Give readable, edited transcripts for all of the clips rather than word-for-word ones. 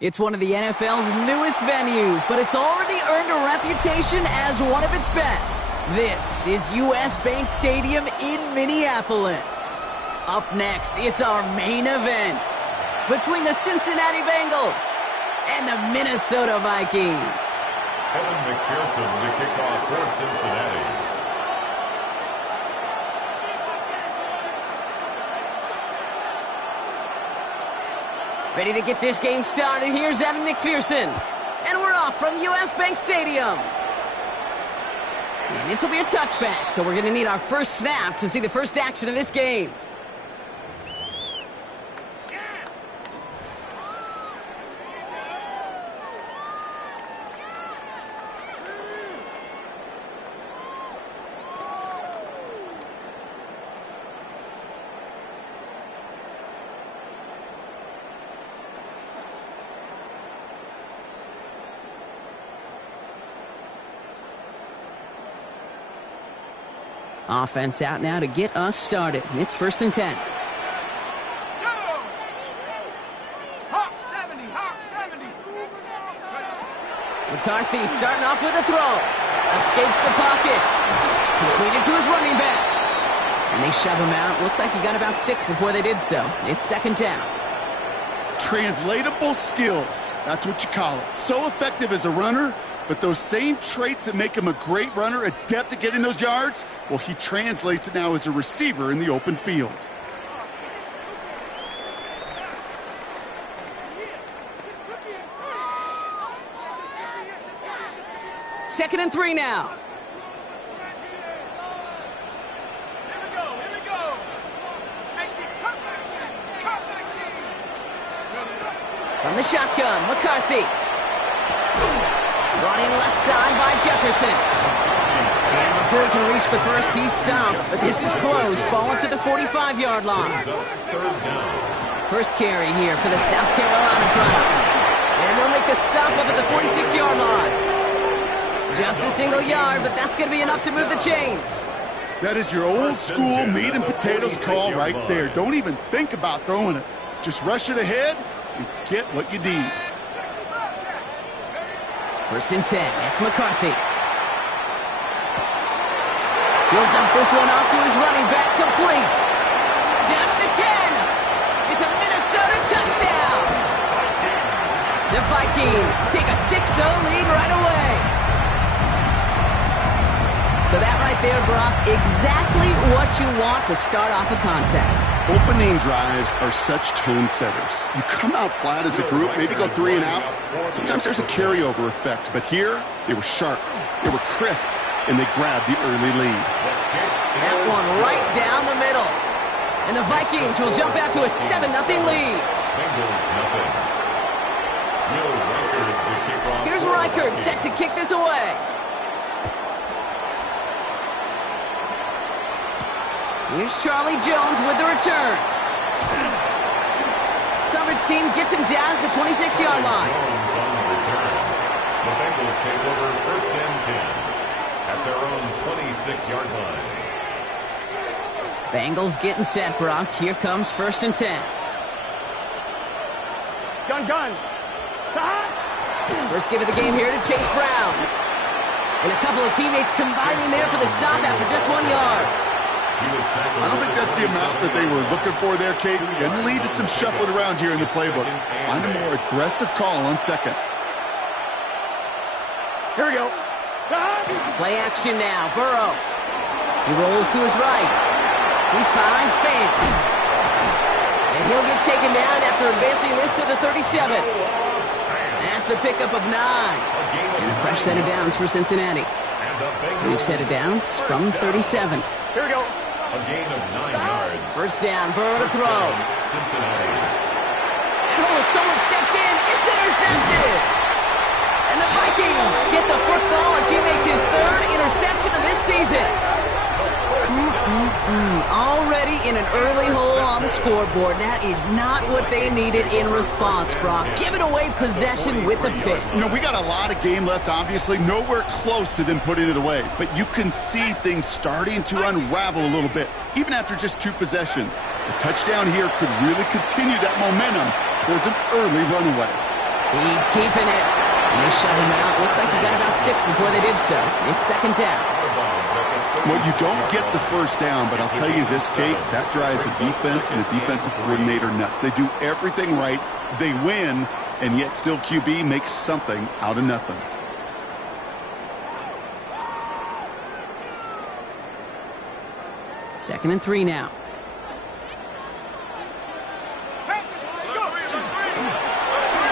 It's one of the NFL's newest venues, but it's already earned a reputation as one of its best. This is US Bank Stadium in Minneapolis. Up next, it's our main event. between the Cincinnati Bengals and the Minnesota Vikings. Evan McPherson to kick off for Cincinnati. Ready to get this game started. Here's Evan McPherson. And we're off from US Bank Stadium. And this will be a touchback, so we're going to need our first snap to see the first action of this game. Offense out now to get us started. It's 1st and 10. Hawk 70, Hawk 70. McCarthy starting off with a throw. Escapes the pocket. Completed to his running back. And they shove him out. Looks like he got about 6 before they did so. It's 2nd down. Translatable skills. That's what you call it. So effective as a runner, but those same traits that make him a great runner, adept at getting those yards, well, he translates it now as a receiver in the open field. Second and 3 now. From the shotgun, McCarthy. Brought in left side by Jefferson. Before he can reach the first, he's stopped. But this is close. Ball up to the 45-yard line. First carry here for the South Carolina product. And they'll make the stop up at the 46-yard line. Just a single yard, but that's going to be enough to move the chains. That is your old school meat and potatoes call right there. Don't even think about throwing it. Just rush it ahead and get what you need. 1st and 10. It's McCarthy. He'll dump this one off to his running back, complete. Down to the 10. It's a Minnesota touchdown. The Vikings take a 6-0 lead right away. So that right there, Brock, exactly what you want to start off a contest. Opening drives are such tone setters. You come out flat as a group, maybe go 3 and out. Sometimes there's a carryover effect, but here they were sharp, they were crisp, and they grabbed the early lead. That one right down the middle. And the Vikings will jump out to a 7-0 lead. Here's Reichert set to kick this away. Here's Charlie Jones with the return. Coverage team gets him down at the 26-yard line. The Bengals take over 1st and 10 at their own 26-yard line. Bengals getting set, Brock. Here comes 1st and 10. Gun. First give of the game here to Chase Brown. And a couple of teammates combining there for the stop after just 1 yard. I don't think that's the amount that they were looking for there, Kate. Going to lead to some shuffling around here in the playbook. Find a more aggressive call on 2nd. Here we go. Play action now. Burrow. He rolls to his right. He finds Fant. And he'll get taken down after advancing this to the 37. That's a pickup of 9. And a fresh set of downs for Cincinnati. New set of downs from 37. Here we go. A gain of 9 yards. 1st down, Burrow to throw. Cincinnati. Oh, someone stepped in. It's intercepted. And the Vikings get the football as he makes his 3rd interception of this season. Already in an early hole on the scoreboard. That is not what they needed in response, Brock. Giving away possession with the pick. You know, we got a lot of game left, obviously. Nowhere close to them putting it away. But you can see things starting to unravel a little bit, even after just 2 possessions. A touchdown here could really continue that momentum towards an early runaway. He's keeping it. And they shut him out. Looks like he got about 6 before they did so. It's 2nd down. Well, you don't get the first down, but I'll tell you this, Kate, that drives the defense and the defensive coordinator nuts. They do everything right, they win, and yet still QB makes something out of nothing. Second and 3 now.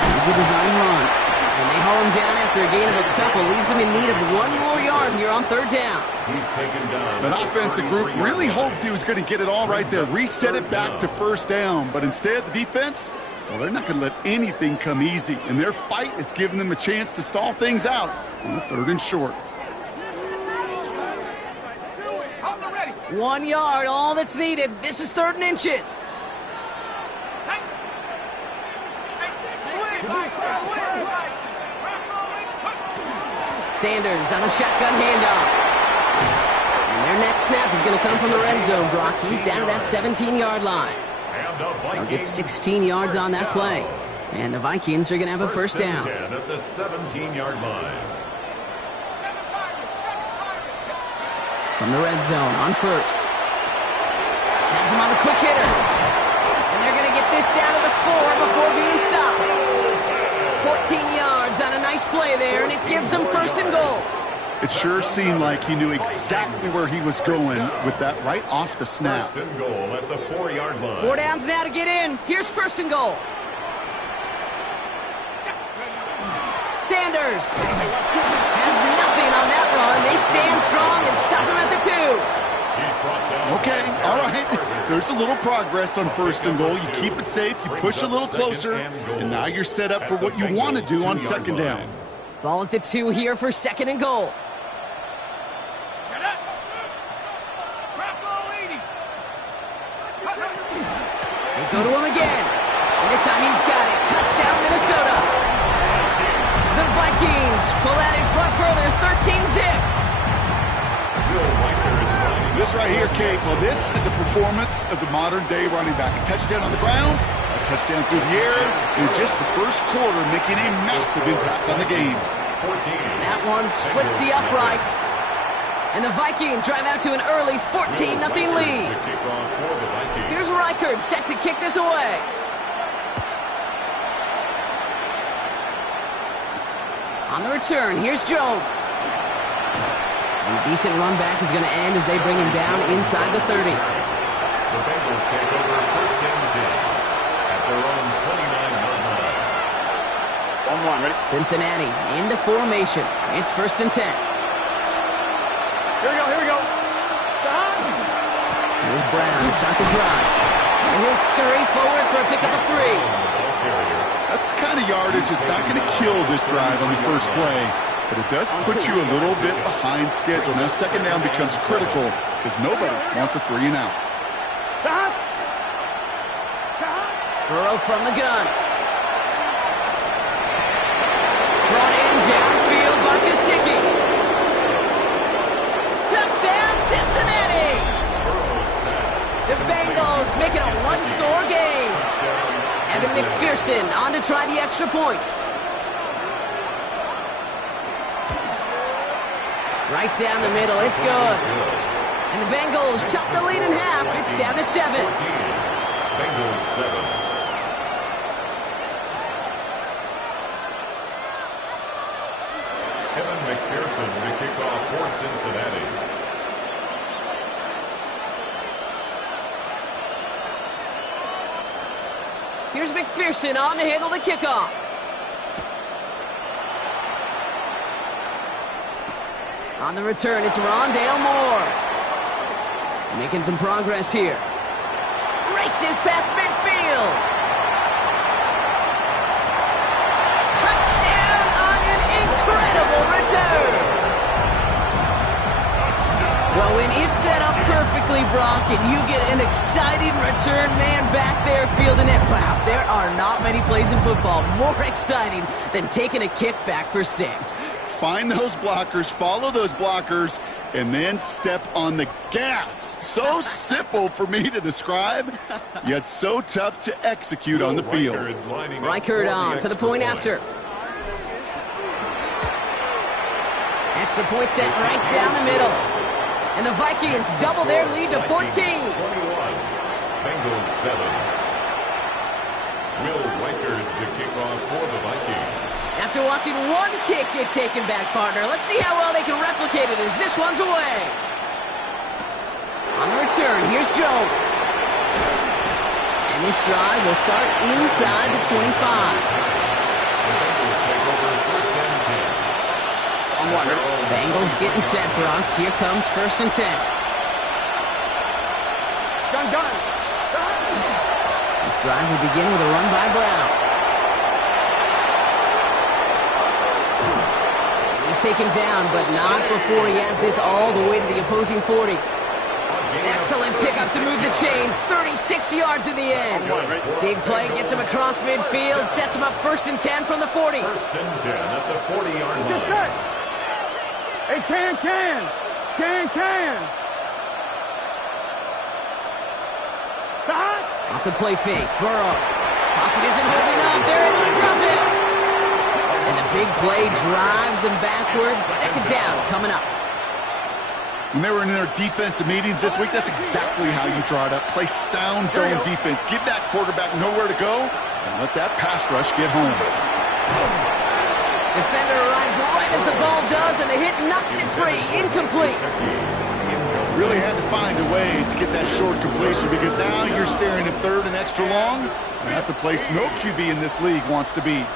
Here's a design run. And they haul him down after a gain of a couple. Leaves him in need of 1 more yard here on 3rd down. He's taken down. An offensive group really hoped he was going to get it all right there. Reset it back to 1st down. But instead, the defense, well, they're not going to let anything come easy. And their fight is giving them a chance to stall things out on the 3rd and short. 1 yard, all that's needed. This is 3rd and inches. Sanders on the shotgun handoff. And their next snap is going to come from the red zone, Brock. He's down to that 17-yard line. They'll get 16 yards on that play. And the Vikings are going to have a 1st down. 10 at the 17-yard line. From the red zone on 1st. Has him on the quick hitter. And they're going to get this down to the 4 before being stopped. 14 yards on a nice play there, and it gives them 1st and goal. It sure seemed like he knew exactly where he was going with that right off the snap. 1st and goal at the 4-yard line. 4 downs now to get in. Here's 1st and goal. Sanders has nothing on that run. They stand strong and stop him at the 2. Okay, all right. There's a little progress on 1st and goal. You keep it safe, you push a little closer, and now you're set up for what you want to do on 2nd down. Ball at the 2 here for 2nd and goal. They go to him again. And this time he's got it. Touchdown, Minnesota. The Vikings pull that in front further. 13-zip. This right here, Kate, well, this is a performance of the modern-day running back. A touchdown on the ground, a touchdown through the air, in just the 1st quarter, making a massive impact on the game. That one splits the uprights. And the Vikings drive out to an early 14-0 lead. Here's Reichard set to kick this away. On the return, here's Jones. And a decent run back is going to end as they bring him down inside the 30. The Bengals take over 1st and 10 at their own 29-yard line. 1-1, ready? Cincinnati into formation. It's 1st and 10. Here we go. Here's Brown to start the drive. And he'll scurry forward for a pickup of 3. That's the kind of yardage that's not going to kill this drive on the 1st play. But it does put you a little bit behind schedule. Now 2nd down becomes critical because nobody wants a 3 and out. Burrow from the gun. Brought in downfield by Gesicki. Touchdown, Cincinnati! The Bengals make it a 1-score game. Evan McPherson on to try the extra point. Right down the middle, it's good. And the Bengals chop the lead in half. It's down to 7. Bengals 7. Evan McPherson to kick off for Cincinnati. Here's McPherson on to handle the kickoff. On the return, it's Rondale Moore. Making some progress here. Races past midfield. Touchdown on an incredible return. Well, when it's set up perfectly, Brock, and you get an exciting return man back there fielding it, wow, there are not many plays in football more exciting than taking a kick back for 6. Find those blockers, follow those blockers, and then step on the gas. So simple for me to describe, yet so tough to execute on the field. Reichard on for the point after. Extra point set right down the middle. And the Vikings double their lead to 14. 21. Bengals 7. Will Reichers to kick off for the Vikings. After watching one kick get taken back, partner, let's see how well they can replicate it as this one's away. On the return, here's Jones. And this drive will start inside the 25. The Bengals take over first and 10. On one, ready? Bengals getting set, Brock. Here comes first and 10. Gun. This drive will begin with a run by Brown. He's taken down, but not before he has this all the way to the opposing 40. Excellent pickup to move the chains. 36 yards in the end. Big play gets him across midfield, sets him up first and 10 from the 40. First and 10 at the 40-yard line. Get set. Hey, can. Stop. Off the play fake, Burrow. Pocket isn't holding up. They're able to drop him. And the big play drives them backwards. Second down coming up. When they were in their defensive meetings this week, that's exactly how you draw it up. Play sound zone defense. Give that quarterback nowhere to go and let that pass rush get home. Defender arrives right as the ball does, and the hit knocks it free. Incomplete. Really had to find a way to get that short completion because now you're staring at third and extra long. And that's a place no QB in this league wants to be.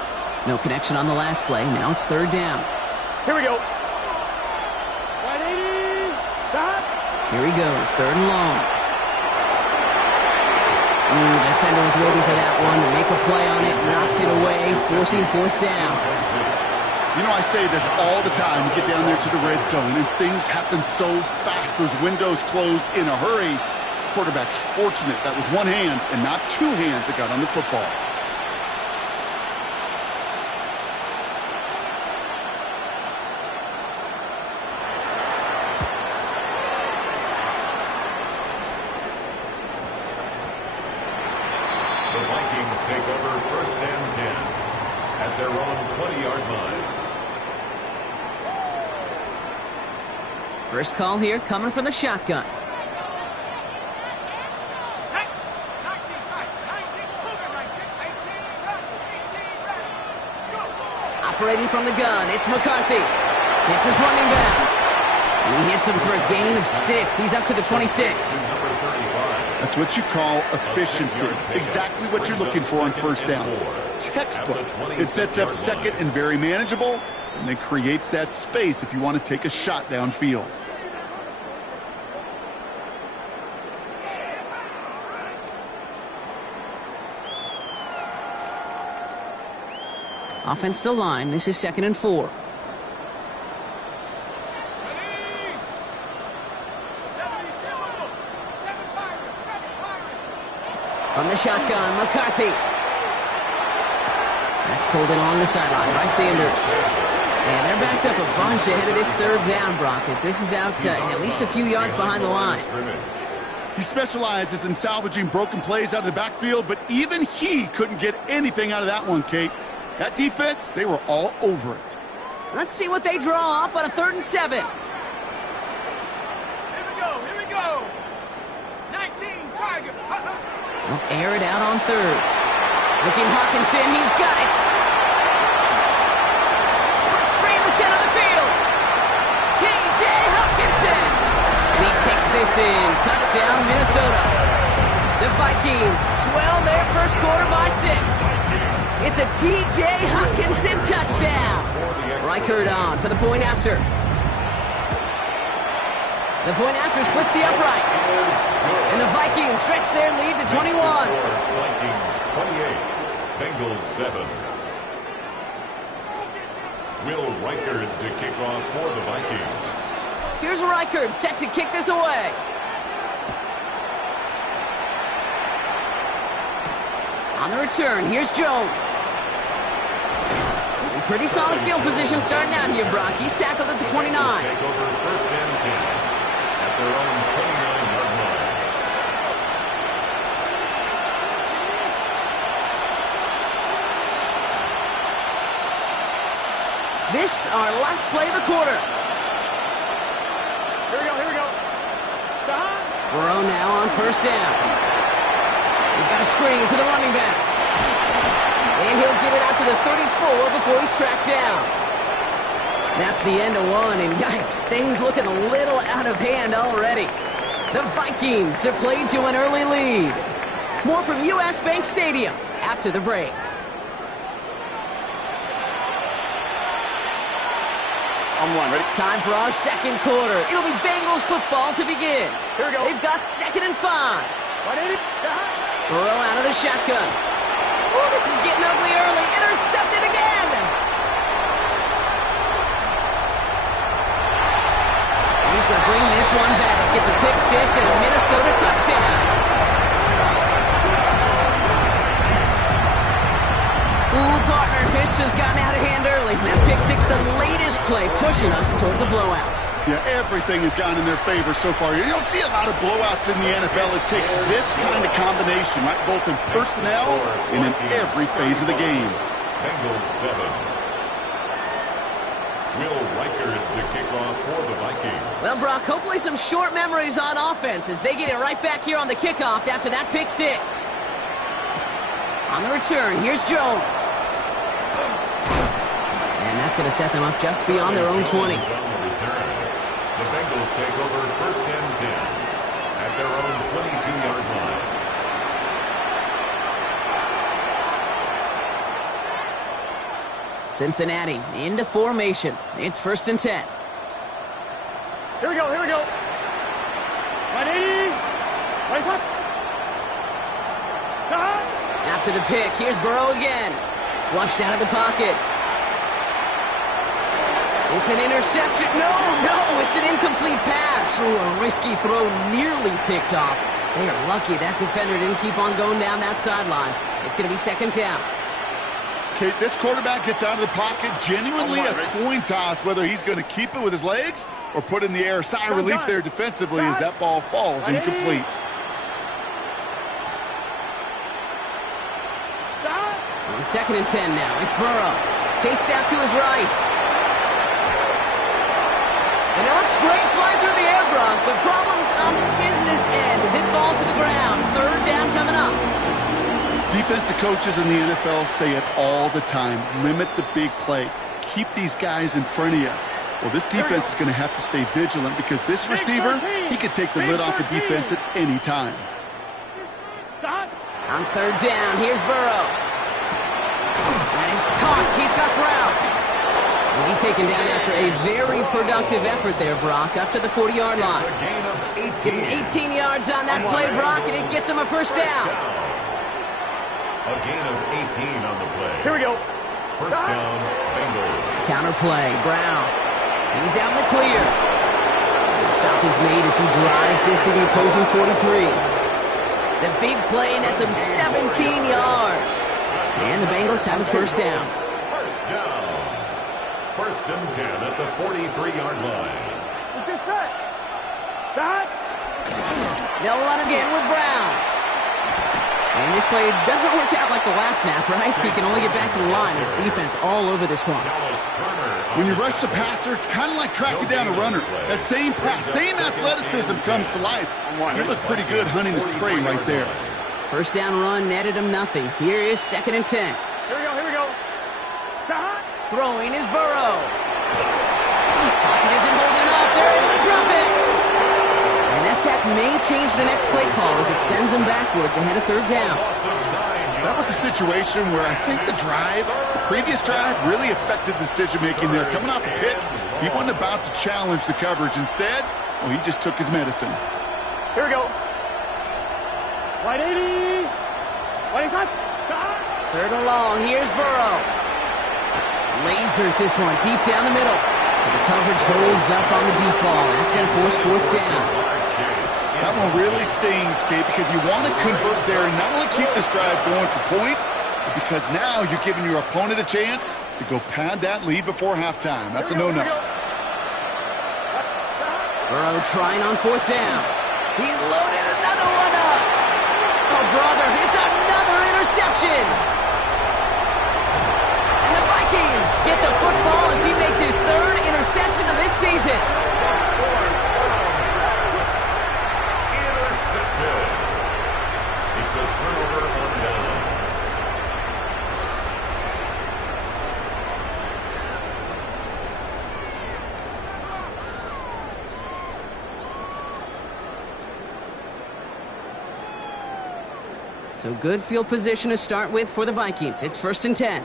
No connection on the last play. Now it's third down. Here we go. 180. Stop. Here he goes, third and long. The defender was waiting for that one to make a play on it, knocked it away, forcing fourth down. You know, I say this all the time. You get down there to the red zone, and things happen so fast. Those windows close in a hurry. Quarterback's fortunate that was one hand and not two hands that got on the football. The Vikings take over first and 10 at their own 20-yard line. First call here coming from the shotgun. Operating from the gun, it's McCarthy. Hits his running back. And he hits him for a gain of 6. He's up to the 26. That's what you call efficiency. Exactly what you're looking for on first down. Textbook. It sets up second and very manageable, and then creates that space if you want to take a shot downfield. Offensive line, this is second and 4. From the shotgun, McCarthy. That's pulled in along the sideline by Sanders. And they're backed up a bunch ahead of this third down, Brock, as this is out at least a few yards behind the line. He specializes in salvaging broken plays out of the backfield, but even he couldn't get anything out of that one, Kate. That defense, they were all over it. Let's see what they draw up on a 3rd and 7. Here we go. 19, target. They'll air it out on 3rd. Looking Hawkinson, he's got it. Breaks free in the center of the field. T.J. Hawkinson. And he takes this in. Touchdown, Minnesota. The Vikings swell their first quarter by 6. It's a T.J. Hawkinson touchdown. Reichert on for the point after. The point after splits the uprights. And the Vikings stretch their lead to 21. Vikings 28, Bengals 7. Will Reichert to kick off for the Vikings. Here's Reichert set to kick this away. On the return, here's Jones. Pretty solid field position starting out here, Brock. He's tackled at the 29. Take over first and 10 at their own 29-yard line. This our last play of the quarter. Here we go. Burrow now on first down. We've got a screen to the running back. And he'll get it out to the 34 before he's tracked down. That's the end of one, and yikes, things looking a little out of hand already. The Vikings have played to an early lead. More from U.S. Bank Stadium after the break. Ready? Time for our second quarter. It'll be Bengals football to begin. Here we go. They've got 2nd and 5. 180. Burrow out of the shotgun. Oh, this is getting ugly early. Intercepted again. He's going to bring this one back. Gets a pick 6 and a Minnesota touchdown. Ooh, partner, this has gotten out of hand early. That pick 6, the latest play, pushing us towards a blowout. Yeah, everything has gone in their favor so far. You don't see a lot of blowouts in the NFL. It takes this kind of combination, right? Both in personnel and in every phase of the game. Bengals 7. Will Reichard to kick off for the Vikings. Well, Brock, hopefully some short memories on offense as they get it right back here on the kickoff after that pick 6. On the return, here's Jones. And that's going to set them up just beyond their own 20. On the return. The Bengals take over 1st and 10 at their own 22-yard line. Cincinnati into formation. It's 1st and 10. Here we go. 180. Right up. After the pick, here's Burrow again. Flushed out of the pocket. It's an interception. No, it's an incomplete pass. Ooh, a risky throw nearly picked off. They are lucky that defender didn't keep on going down that sideline. It's going to be 2nd down. Okay, this quarterback gets out of the pocket. Genuinely a coin toss whether he's going to keep it with his legs or put in the air. Sigh of relief there defensively as that ball falls incomplete. On 2nd and 10 now, it's Burrow. Chased out to his right. And it looks great flying through the air, Brock, but problems on the business end as it falls to the ground. 3rd down coming up. Defensive coaches in the NFL say it all the time. Limit the big play. Keep these guys in front of you. Well, this defense is going to have to stay vigilant because this receiver, he could take the lid off the defense at any time. On 3rd down, here's Burrow. And he's caught. He's got Brown. And he's taken down after a very productive effort there, Brock, up to the 40-yard line. It's a gain of 18. Give him 18 yards on that play, Brock, and it gets him a 1st down. A gain of 18 on the play. Here we go. 1st down, Bengals. Counter play, Brown. He's out in the clear. The stop is made as he drives this to the opposing 43. The big play nets him 17 yards. And the Bengals have a 1st down. 1st down. 1st and 10 at the 43-yard line. Is this set? That? They'll run again with Brown. And this play doesn't work out like the last snap, right? So you can only get back to the line as the defense all over this one. When you rush the passer, it's kind of like tracking down a runner. That same pass, same athleticism comes to life. He looked pretty good hunting his prey right there. 1st down run netted him nothing. Here is 2nd and 10. Here we go. Throwing is Burrow. Pocket isn't holding up. They're able to drop it. And that sack may change the next play call as it sends him backwards ahead of 3rd down. That was a situation where I think the previous drive, really affected the decision-making there. Coming off a pick, he wasn't about to challenge the coverage. Instead, well, he just took his medicine. Here we go. 180. 185. 3rd and long. Here's Burrow. Lasers this one deep down the middle. So the coverage holds up on the deep ball. That's going to force 4th down. That one really stings, Kate, because you want to convert there and not only keep this drive going for points, but because now you're giving your opponent a chance to go pad that lead before halftime. That's a no-no. Burrow trying on 4th down. He's loaded another one up. Oh, brother, it's another interception. And the Vikings get the football as he makes his 3rd interception of this season. So good field position to start with for the Vikings. It's 1st and 10.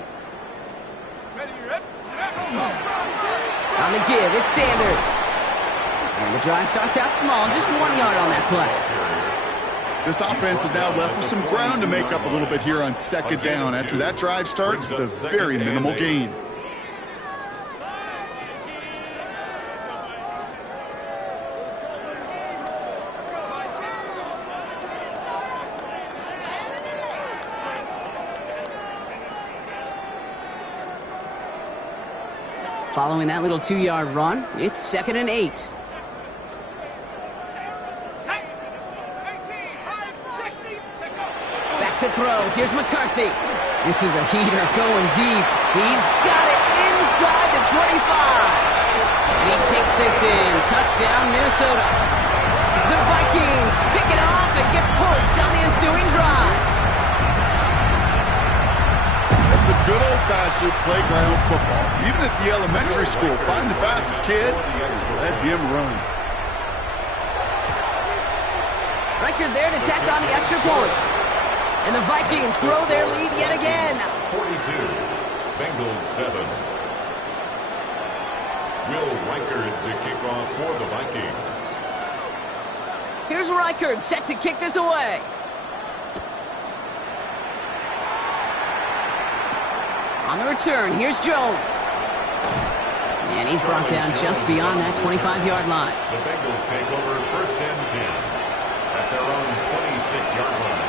On the give, it's Sanders. And the drive starts out small, just 1 yard on that play. This offense is now left with some ground to make up a little bit here on 2nd down after that drive starts with a very minimal gain. Following that little 2-yard run, it's 2nd and 8. Back to throw. Here's McCarthy. This is a heater going deep. He's got it inside the 25. And he takes this in. Touchdown, Minnesota. The Vikings pick it off and get points on the ensuing drive. It's a good old-fashioned playground football. Even at the elementary school, find the fastest kid, let him run. Record there to tack on the extra points. And the Vikings grow their lead yet again. 42, Bengals 7. Will Reichard to kick off for the Vikings. Here's Reichard set to kick this away. On the return, here's Jones. And he's brought down just beyond that 25-yard line. The Bengals take over 1st and 10 at their own 26-yard line.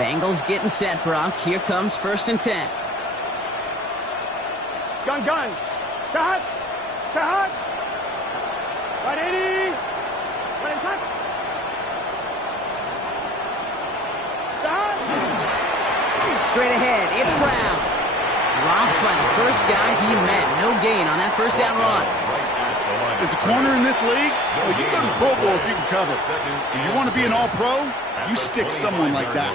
Bengals getting set, Brock. Here comes 1st and 10. Gun. Cut. Right 80. Right in touch. Straight ahead, it's Brown. Drops by the first guy he met. No gain on that 1st down run. As a corner in this league, well, you go to the Pro Bowl if you can cover. If you want to be an all-pro, you stick someone like that.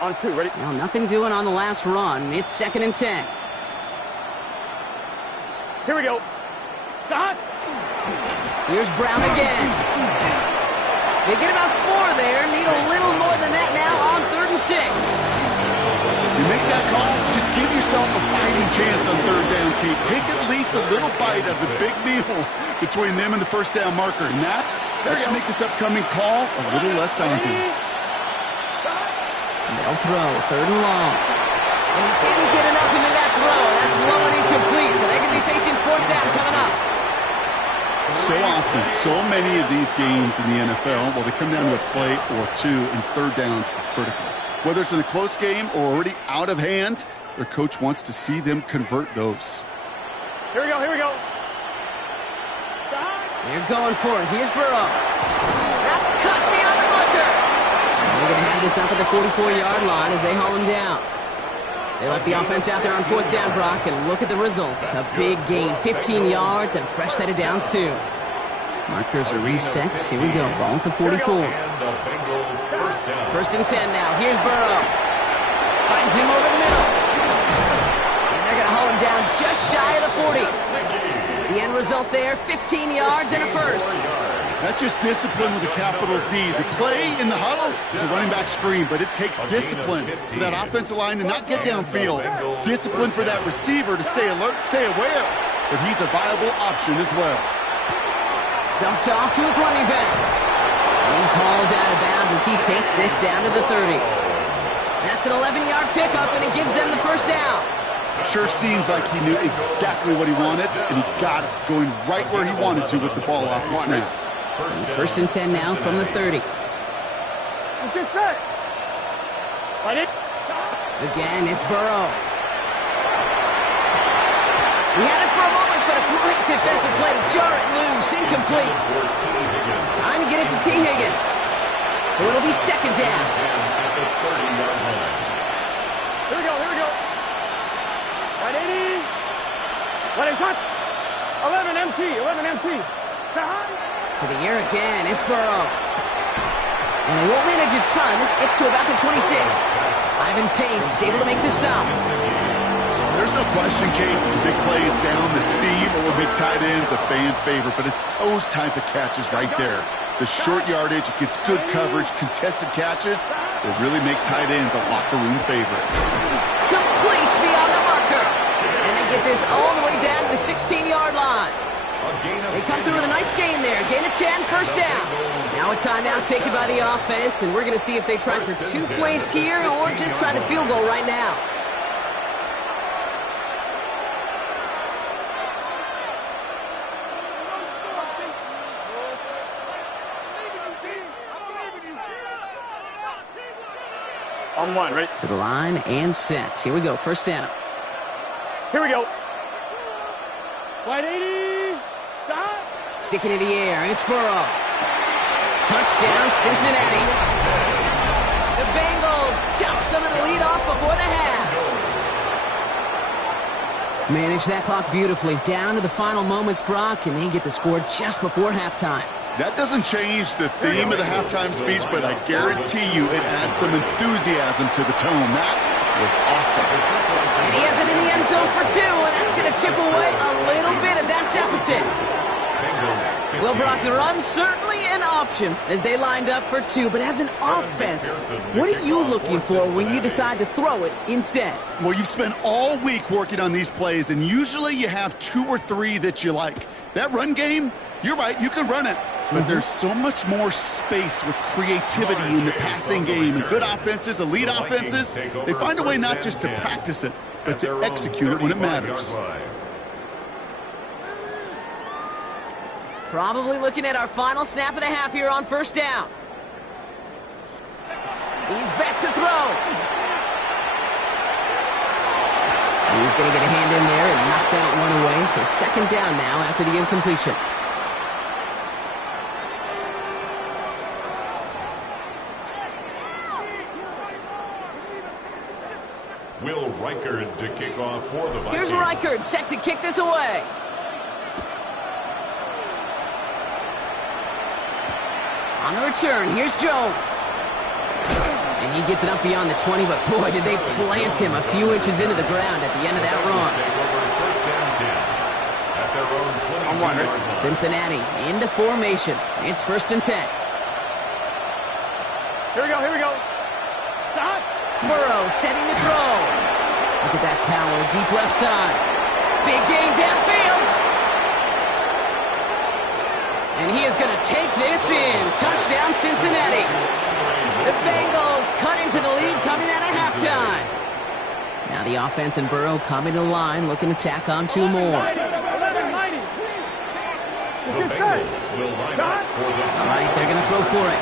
On 2, ready? Well, nothing doing on the last run. It's 2nd and 10. Here we go. Dot. Here's Brown again. They get about 4 there. Need a little more than that now on 3rd and 6. You make that call, just give yourself a fighting chance on 3rd down, Kate. Take at least a little bite of the big meal between them and the 1st down marker. And that should make this upcoming call a little less daunting. They'll throw 3rd and long. And he didn't get enough into that throw. That's low and incomplete, so they're going to be facing 4th down coming up. So often, so many of these games in the NFL, well, they come down to a play or 2, and 3rd downs are critical. Whether it's in a close game or already out of hand, their coach wants to see them convert those. Here we go. They're going for it. Here's Burrow. That's cut beyond the marker. They're going to have this up at the 44-yard line as they haul him down. They left the offense out there on 4th down, Brock, and look at the results. A big gain, 15 yards, and a fresh set of downs, too. Markers are reset. Here we go, ball at the 44. 1st and 10 now. Here's Burrow. Finds him over the middle. And they're going to haul him down just shy of the 40. The end result there, 15 yards and a first. That's just discipline with a capital D. The play in the huddle is a running back screen, but it takes discipline for that offensive line to not get downfield. Discipline for that receiver to stay alert, stay aware that he's a viable option as well. Dumped off to his running back. And he's hauled out of bounds as he takes this down to the 30. That's an 11-yard pickup, and it gives them the 1st down. Sure seems like he knew exactly what he wanted, and he got it going right where he wanted to with the ball off the snap. So 1st and 10 now from the 30. Let's get set. Right in. Again, it's Burrow. He had it for a moment, but a great defensive play to jar it loose. Incomplete. Trying to get it to T. Higgins. So it'll be 2nd down. Here we go. Right 80. Right in touch. 11 MT. To the air again, it's Burrow. And they won't manage a ton. This gets to about the 26. Ivan Pace able to make the stop. There's no question, Kate, big plays down the seam or big tight ends, a fan favorite, but it's those type of catches right there. The short yardage, it gets good coverage, contested catches, they really make tight ends a locker room favorite. Complete beyond the marker. And they get this all the way down to the 16-yard line. They come through with a nice gain there. Gain of 10, first down. Now a timeout taken by the offense, and we're going to see if they try for 2 plays here or just try the field goal right now. On one, right? To the line and set. Here we go, first down. Here we go. Wide 80. Stop. Sticking in the air, it's Burrow. Touchdown, Cincinnati. The Bengals chop some of the lead off before the half. Manage that clock beautifully. Down to the final moments, Brock, and they get the score just before halftime. That doesn't change the theme of the halftime speech, but I guarantee you it adds some enthusiasm to the tone. That was awesome. And he has it in the end zone for 2, and that's going to chip away a little bit of that deficit. Well, Brock, the run's certainly an option as they lined up for 2, but as an offense, what are you looking for when you decide to throw it instead? Well, you've spent all week working on these plays, and usually you have 2 or 3 that you like. That run game, you're right, you can run it. But there's so much more space with creativity in the passing game. And good offenses, elite offenses, they find a way not just to practice it, but to execute it when it matters. Probably looking at our final snap of the half here on first down. He's back to throw. He's going to get a hand in there and knock that one away. So second down now after the incompletion. Will Reichard to kick off for the Vikings. Here's Reichard set to kick this away. On the return, here's Jones. And he gets it up beyond the 20, but boy, did they plant him a few inches into the ground at the end of that run. Cincinnati into formation. It's first and 10. Here we go, here we go. Stop. Burrow setting to throw. Look at that power, deep left side. Big gain downfield. And he is going to take this in. Touchdown, Cincinnati. The Bengals cut into the lead coming out of halftime. Now the offense and Burrow coming to the line, looking to tack on 2 more. All right, they're going to throw for it.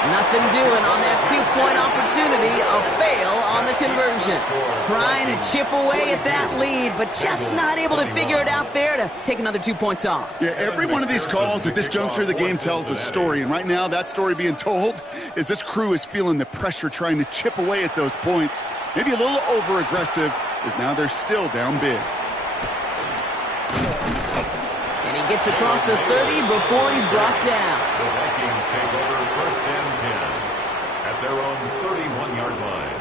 Nothing doing on that 2-point opportunity. A fail on the conversion. Trying to chip away at that lead, but just not able to figure it out there to take another 2 points off. Yeah, every one of these calls at this juncture of the game tells a story, and right now that story being told is this crew is feeling the pressure trying to chip away at those points. Maybe a little over-aggressive, as now they're still down big. And he gets across the 30 before he's brought down. The Vikings take over first and 10 at their own 31-yard line.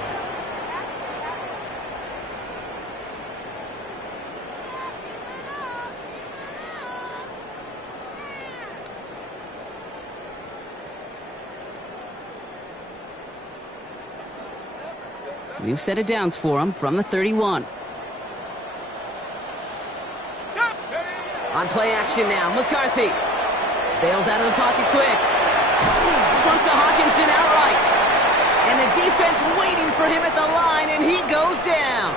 New set of downs for him from the 31. On play action now, McCarthy bails out of the pocket quick. Swants to Hawkinson outright. And the defense waiting for him at the line, and he goes down.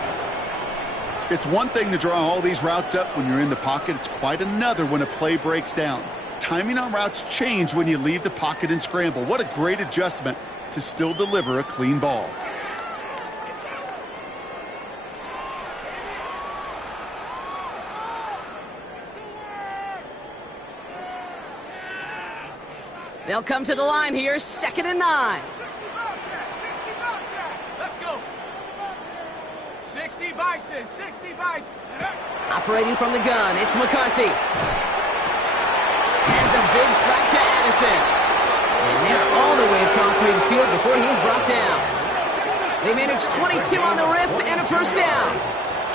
It's one thing to draw all these routes up when you're in the pocket. It's quite another when a play breaks down. Timing on routes change when you leave the pocket and scramble. What a great adjustment to still deliver a clean ball. They'll come to the line here, 2nd and 9. 60 Bobcat. Let's go. 60 Bison, 60 Bison. Operating from the gun, it's McCarthy. Has a big strike to Addison. And they're all the way across midfield before he's brought down. They managed 22 on the rip and a first down.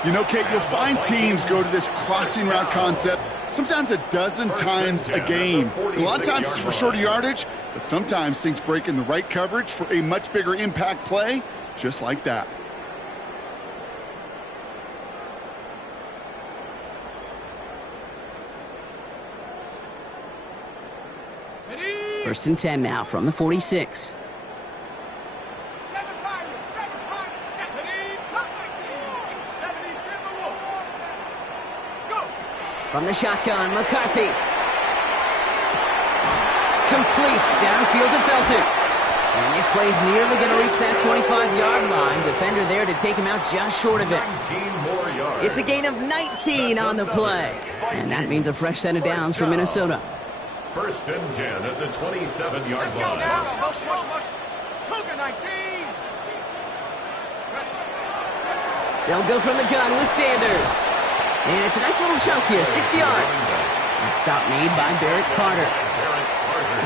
You know, Kate, you'll find teams go to this crossing route concept sometimes a dozen times a game. A lot of times it's for shorter yardage, but sometimes things break in the right coverage for a much bigger impact play, just like that. First and 10 now from the 46. From the shotgun, McCarthy. Completes downfield to Felton. And this play's nearly going to reach that 25-yard line. Defender there to take him out just short of it. 19 more yards. It's a gain of 19 on the play. And that means a fresh set of downs for Minnesota. First and 10 at the 27-yard line. Cougar 19. They'll go from the gun with Sanders. And it's a nice little chunk here, 6 yards. That stop made by Barrett Carter.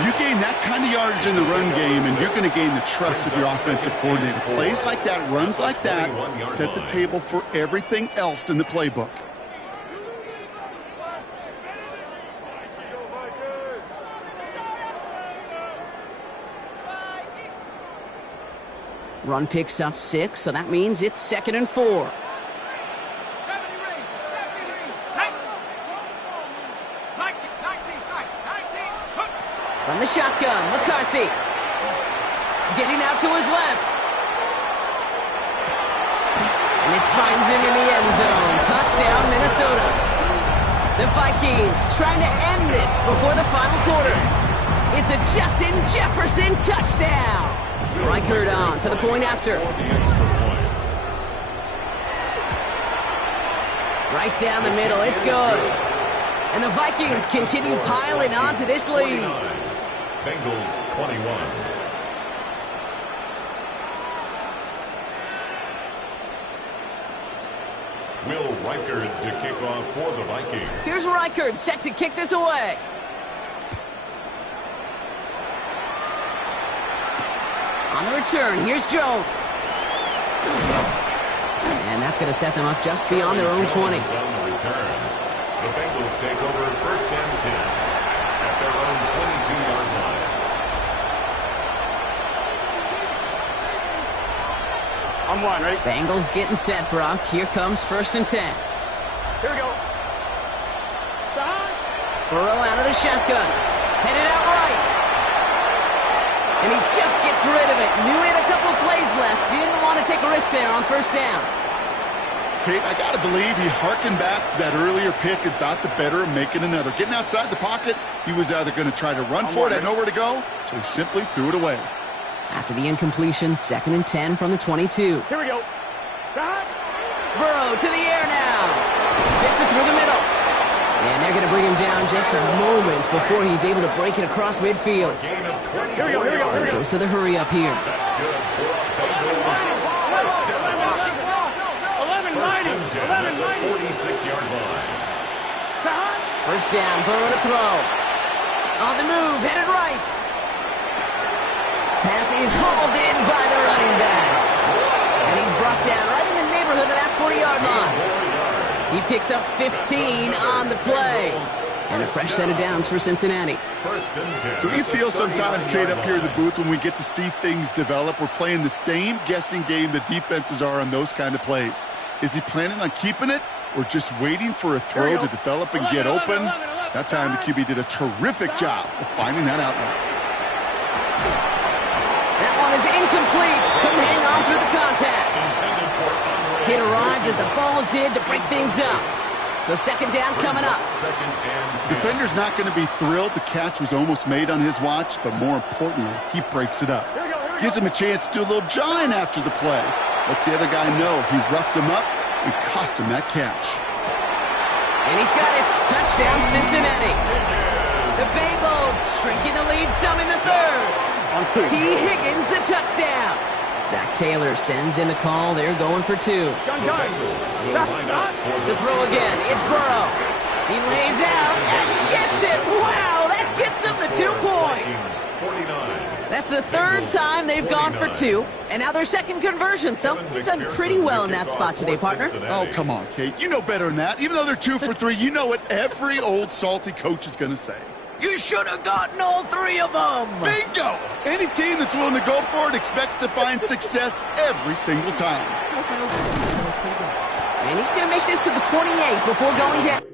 You gain that kind of yardage in the run game, and you're going to gain the trust of your offensive coordinator. Plays like that, runs like that, set the table for everything else in the playbook. Run picks up 6, so that means it's 2nd and 4. From the shotgun, McCarthy. Getting out to his left. And this finds him in the end zone. Touchdown, Minnesota. The Vikings trying to end this before the final quarter. It's a Justin Jefferson touchdown. Reichert on for the point after. Right down the middle, it's good. And the Vikings continue piling onto this lead. Bengals 21. Will Reichert to kick off for the Vikings. Here's Reichert set to kick this away. On the return, here's Jones. And that's going to set them up just beyond their own 20. On the return. The Bengals take over first and 10 at their own 22-yard line. I'm one, ready? Bengals getting set, Brock. Here comes first and 10. Here we go. Burrow out of the shotgun. Headed out right. And he just gets rid of it. Knew he had a couple of plays left. Didn't want to take a risk there on first down. Kate, I got to believe he hearkened back to that earlier pick and thought the better of making another. Getting outside the pocket, he was either going to try to run for it, had nowhere to go, so he simply threw it away. After the incompletion, 2nd and 10 from the 22. Here we go. Burrow to the air now. Fits it through the middle. And they're going to bring him down just a moment before he's able to break it across midfield. Here we go, here we go, here we go. Dose of the hurry up here. That's good for Bengals. First and 10 at the 46-yard line. First down, Burrow to throw. On the move, headed right. Pass is hauled in by the running back. And he's brought down right in the neighborhood of that 40-yard line. He picks up 15 on the play. And a fresh set of downs for Cincinnati. First and 10. Do you feel sometimes, Kate, up here in the booth when we get to see things develop, we're playing the same guessing game the defenses are on those kind of plays? Is he planning on keeping it or just waiting for a throw to develop and get open? That time the QB did a terrific job of finding that outlet. That one is incomplete. Couldn't hang on through the contact. Hit arrived as the ball did to break things up. So second down coming up. Defender's not going to be thrilled. The catch was almost made on his watch, but more importantly, he breaks it up. Gives him a chance to do a little jawing after the play. Lets the other guy know he roughed him up and cost him that catch. And he's got it. Touchdown, Cincinnati. The Bengals shrinking the lead some in the third. T. Higgins, the touchdown. Zach Taylor sends in the call. They're going for 2. To throw again. It's Burrow. He lays out and he gets it. Wow, that Gets him the 2 points. 49. That's the third time they've gone for 2, and now their second conversion, so you've done pretty well in that spot today, partner. Oh, come on, Kate. You know better than that. Even though they're 2 for 3, you know what every old salty coach is going to say. You should have gotten all 3 of them. Bingo! Any team that's willing to go for it expects to find success every single time. And he's going to make this to the 28 before going down.